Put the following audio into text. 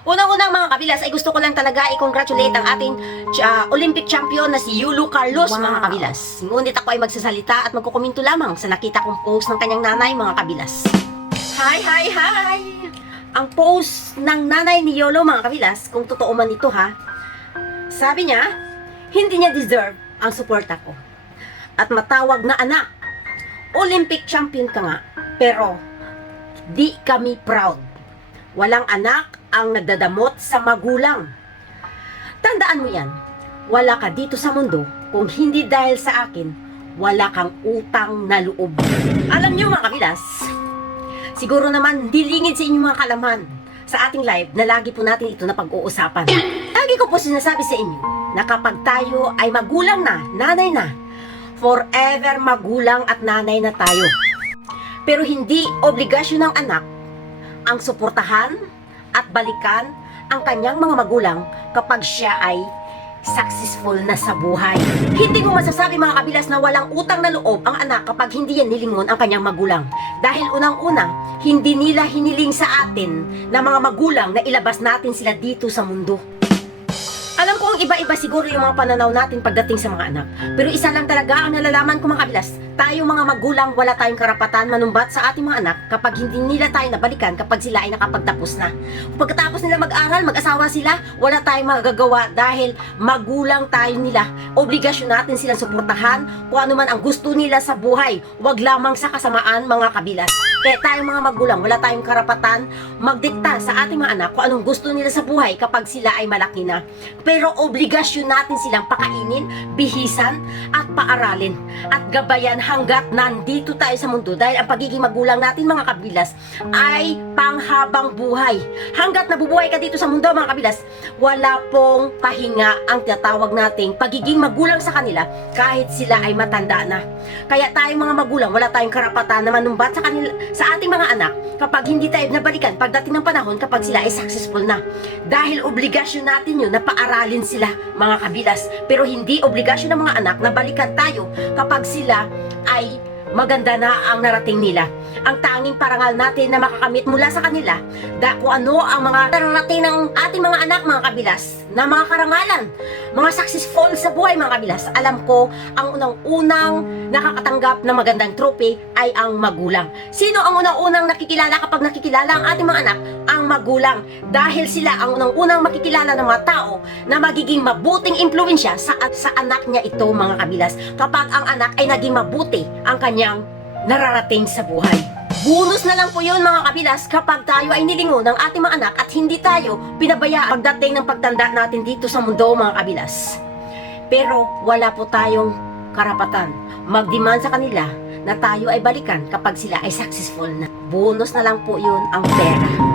Unang-unang mga kabilas ay gusto ko lang talaga i-congratulate ang ating Olympic champion na si Yulu Carlos, mga kabilas. Ngunit ako ay magsasalita at magkukomento lamang sa nakita kong post ng kanyang nanay, mga kabilas. Hi! Ang post ng nanay ni Yolo, mga kabilas, kung totoo man ito ha, sabi niya, hindi niya deserve ang suporta ko. At matawag na anak, Olympic champion ka nga, pero di kami proud. Walang anak ang nagdadamot sa magulang. Tandaan mo yan, wala ka dito sa mundo kung hindi dahil sa akin, wala kang utang na loob. Alam niyo mga kabilas, siguro naman dilingid sa inyong mga kalaman sa ating live na lagi po natin ito na pag-uusapan. Lagi ko po sinasabi sa inyo na kapag tayo ay magulang na, nanay na, forever magulang at nanay na tayo. Pero hindi obligasyon ng anak ang suportahan at balikan ang kanyang mga magulang kapag siya ay successful na sa buhay. Hindi mo masasabi mga kabilas na walang utang na loob ang anak kapag hindi yan nilingon ang kanyang magulang. Dahil unang-una, hindi nila hiniling sa atin na mga magulang na ilabas natin sila dito sa mundo. Alam ko ang iba-iba siguro yung mga pananaw natin pagdating sa mga anak. Pero isa lang talaga ang nalalaman ko mga kabilas, tayo mga magulang wala tayong karapatan manumbat sa ating mga anak kapag hindi nila tayo nabalikan kapag sila ay nakapagtapos na. Pagkatapos nila mag-aral, mag-asawa sila, wala tayong magagawa dahil magulang tayo nila. Obligasyon natin silang suportahan kung ano man ang gusto nila sa buhay, wag lamang sa kasamaan mga kabilas. Kaya tayong mga magulang, wala tayong karapatan magdikta sa ating mga anak kung anong gusto nila sa buhay kapag sila ay malaki na. Pero obligasyon natin silang pakainin, bihisan, at paaralin. At gabayan hanggat nandito tayo sa mundo. Dahil ang pagiging magulang natin mga kabilas ay panghabang buhay. Hanggat nabubuhay ka dito sa mundo mga kabilas, wala pong pahinga ang tinatawag nating pagiging magulang sa kanila kahit sila ay matanda na. Kaya tayong mga magulang, wala tayong karapatan na manumbat sa kanila, sa ating mga anak kapag hindi tayo nabalikan pagdating ng panahon kapag sila ay successful na. Dahil obligasyon natin yun na paaralin sila mga kabilas. Pero hindi obligasyon ng mga anak na balikan tayo kapag sila ay maganda na ang narating nila. Ang tanging parangal natin na makakamit mula sa kanila kung ano ang mga nararating ng ating mga anak mga kabilas na mga karangalan, mga successful sa buhay mga kabilas. Alam ko ang unang-unang nakakatanggap ng magandang trophy ay ang magulang. Sino ang unang-unang nakikilala kapag nakikilala ang ating mga anak? Ang magulang. Dahil sila ang unang-unang makikilala ng mga tao na magiging mabuting impluwensya sa anak niya ito mga kabilas. Kapag ang anak ay naging mabuti ang kanyang nararating sa buhay. Bonus na lang po yun mga kabilas kapag tayo ay nilingon ng ating mga anak at hindi tayo pinabayaan pagdating ng pagtanda natin dito sa mundo mga kabilas. Pero wala po tayong karapatan mag-demand sa kanila na tayo ay balikan kapag sila ay successful na. Bonus na lang po yun ang pera.